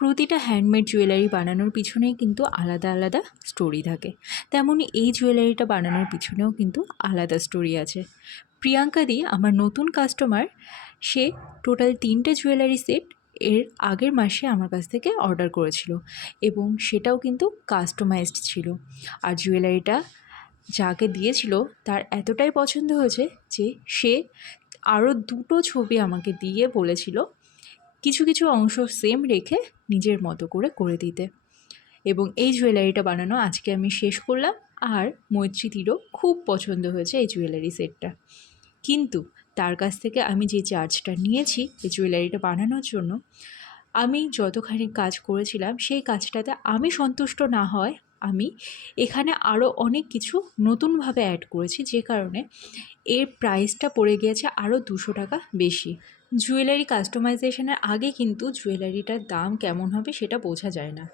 প্রতিটা handmade jewellery বানানোর পিছনেই কিন্তু আলাদা আলাদা স্টোরি থাকে। তেমনই এই জুয়েলারিটা বানানোর পিছনেও কিন্তু আলাদা স্টোরি আছে। প্রিয়াঙ্কাদি আমার নতুন কাস্টমার। সে টোটাল 3টে জুয়েলারি সেট এর আগের মাসে আমার কাছ থেকে অর্ডার করেছিল এবং সেটাও কিন্তু কাস্টমাইজড ছিল। আর জুয়েলারিটা যাকে দিয়েছিল তার এতটাই পছন্দ হয়েছে যে সে আরও 2টো ছবি আমাকে দিয়ে বলেছিল কিছু কিছু অংশ সেম রেখে নিজের মতো করে করে দিতে। এবং এই জুয়েলারিটা বানানো আজকে আমি শেষ করলাম। আর মৈত্রীদিরও খুব পছন্দ হয়েছে এই জুয়েলারি সেটটা। কিন্তু তার কাছ থেকে আমি যে চার্জটা নিয়েছি এই জুয়েলারিটা বানানোর জন্য, আমি যতখানি কাজ করেছিলাম সেই কাজটাতে আমি সন্তুষ্ট না হয় আমি এখানে আরও অনেক কিছু নতুনভাবে অ্যাড করেছি, যে কারণে এর প্রাইসটা পড়ে গিয়েছে আরও 200 টাকা বেশি। জুয়েলারি কাস্টমাইজেশনের আগে কিন্তু জুয়েলারিটার দাম কেমন হবে সেটা বোঝা যায় না।